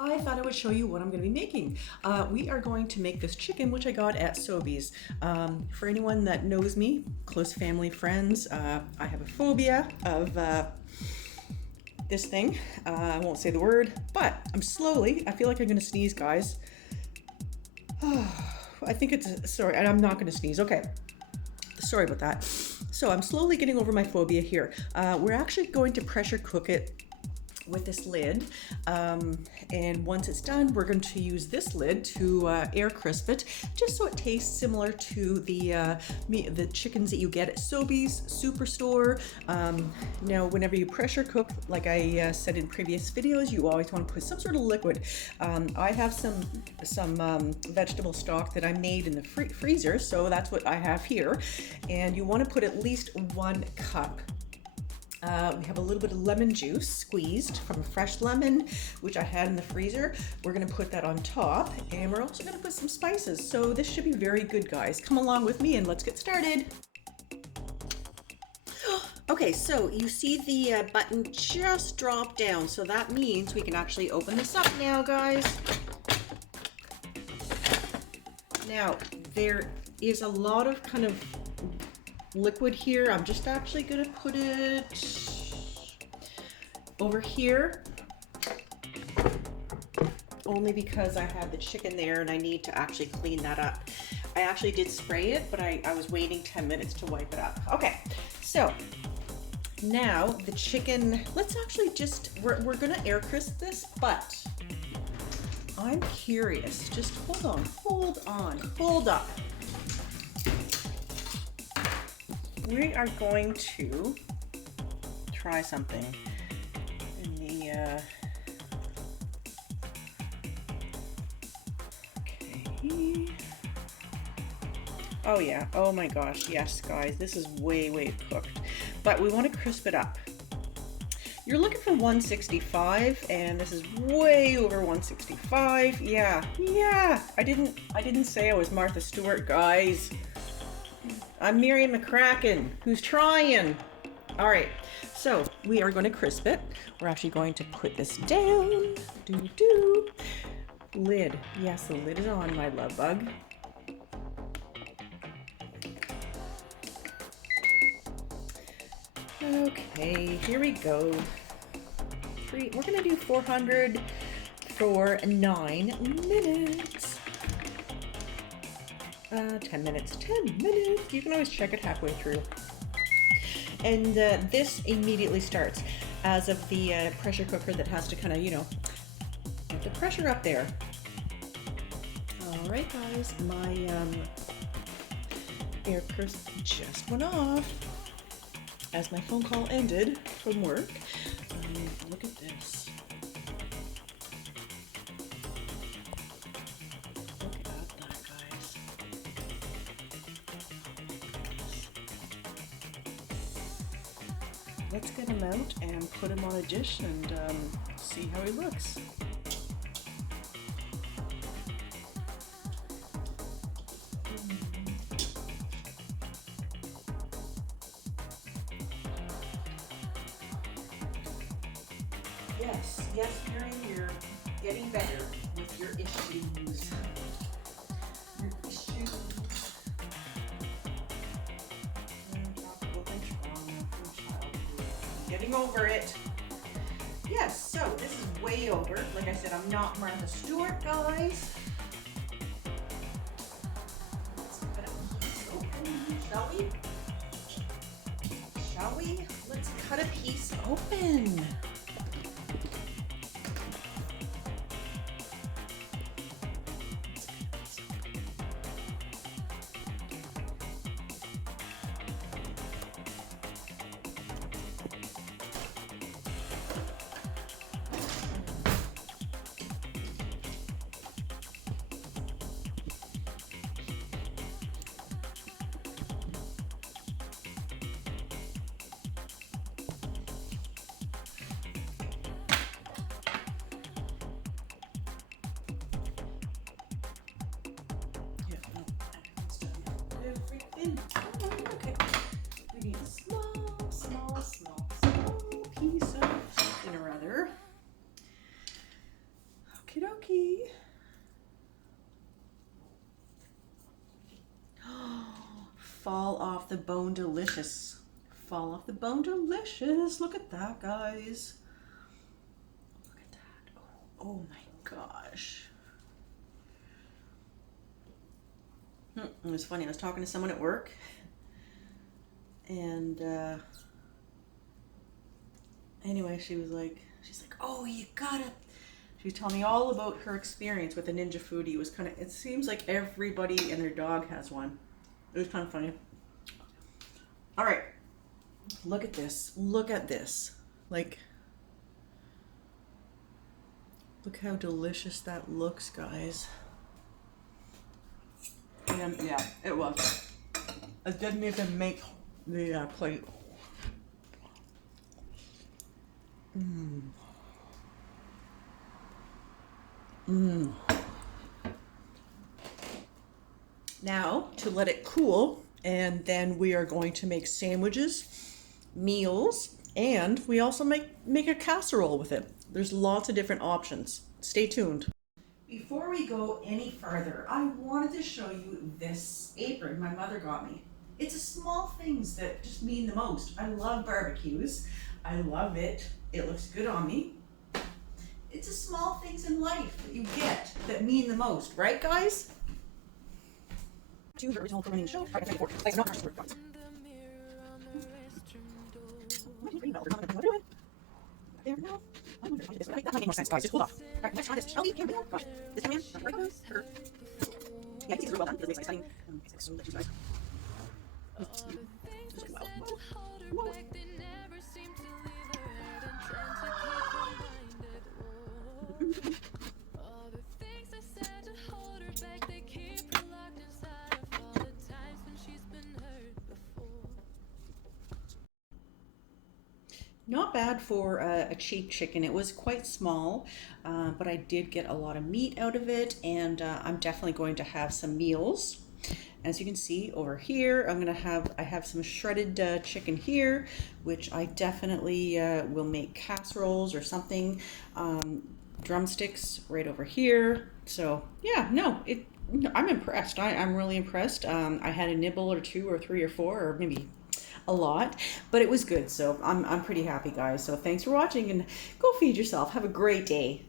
I thought I would show you what I'm going to be making. We are going to make this chicken, which I got at Sobeys. For anyone that knows me, close family, friends, I have a phobia of this thing. I won't say the word, but I feel like I'm going to sneeze, guys. I think sorry, I'm not going to sneeze. Okay. Sorry about that. So I'm slowly getting over my phobia here. We're actually going to pressure cook it with this lid, and once it's done, we're going to use this lid to air crisp it, just so it tastes similar to the chickens that you get at Sobeys Superstore. Now, whenever you pressure cook, like I said in previous videos, you always want to put some sort of liquid. I have some vegetable stock that I made in the freezer, so that's what I have here, and you want to put at least 1 cup. We have a little bit of lemon juice squeezed from a fresh lemon, which I had in the freezer. We're going to put that on top, and we're also going to put some spices. So this should be very good, guys. Come along with me and let's get started. Okay, so you see the button just drop down. So that means we can actually open this up now, guys. Now, there is a lot of kind of liquid here. I'm just actually gonna put it over here, only because I have the chicken there and I need to actually clean that up. I actually did spray it, but I was waiting 10 minutes to wipe it up. Okay, so now the chicken, let's actually just, we're gonna air crisp this, but I'm curious, just hold up. We are going to try something in the, okay. Oh yeah, oh my gosh, yes guys, this is way cooked, but we want to crisp it up. You're looking for 165, and this is way over 165. Yeah, I didn't say I was Martha Stewart, guys. I'm Miriam McCracken, who's trying. All right, so we are going to crisp it. We're actually going to put this down. Lid. Yes, the lid is on, my love bug. Okay, here we go. We're going to do 400 for 9 minutes. 10 minutes. You can always check it halfway through. And this immediately starts as of the pressure cooker that has to kind of, get the pressure up there. All right, guys, my air crisp just went off as my phone call ended from work. Look at this. Let's get him out and put him on a dish and see how he looks. Yes, Miriam, you're getting better with your issues. Getting over it. Yes, so this is way over. Like I said, I'm not Martha Stewart, guys. Let's cut a piece open, shall we? Let's cut a piece open. Okay, we need a small piece of something or other. Okie dokie. Fall off the bone delicious. Fall off the bone delicious. Look at that, guys. Look at that. Oh my gosh. It was funny. I was talking to someone at work, and anyway, she's like, oh, you gotta. She was telling me all about her experience with a Ninja foodie. It was kind of. It seems like everybody and their dog has one. It was kind of funny. All right, look at this. Look at this. Like, look how delicious that looks, guys. And yeah, it was. It didn't even make the plate. Now, to let it cool, and then we are going to make sandwiches, meals, and we also make a casserole with it. There's lots of different options. Stay tuned. Before we go any further, I wanted to show you this apron my mother got me. It's the small things that just mean the most. I love barbecues. I love it. It looks good on me. It's the small things in life that you get that mean the most, right, guys? To the original programming show. Thanks, not guys. There we go. I wonder if I did this right. That might make more sense, guys. Just hold off. All right, let's try this. Shall we? Here we go. Gosh, this time in. Right. Yeah, I think it's really well done. It really exciting. It's so delicious, guys. Whoa. Whoa. Not bad for a cheap chicken. It was quite small, but I did get a lot of meat out of it, and I'm definitely going to have some meals. As you can see over here, I have some shredded chicken here, which I definitely will make casseroles or something. Drumsticks right over here. So yeah, no, I'm impressed. I'm really impressed. I had a nibble or two or three or four or maybe a lot, but it was good. So I'm pretty happy, guys. So thanks for watching, and go feed yourself. Have a great day.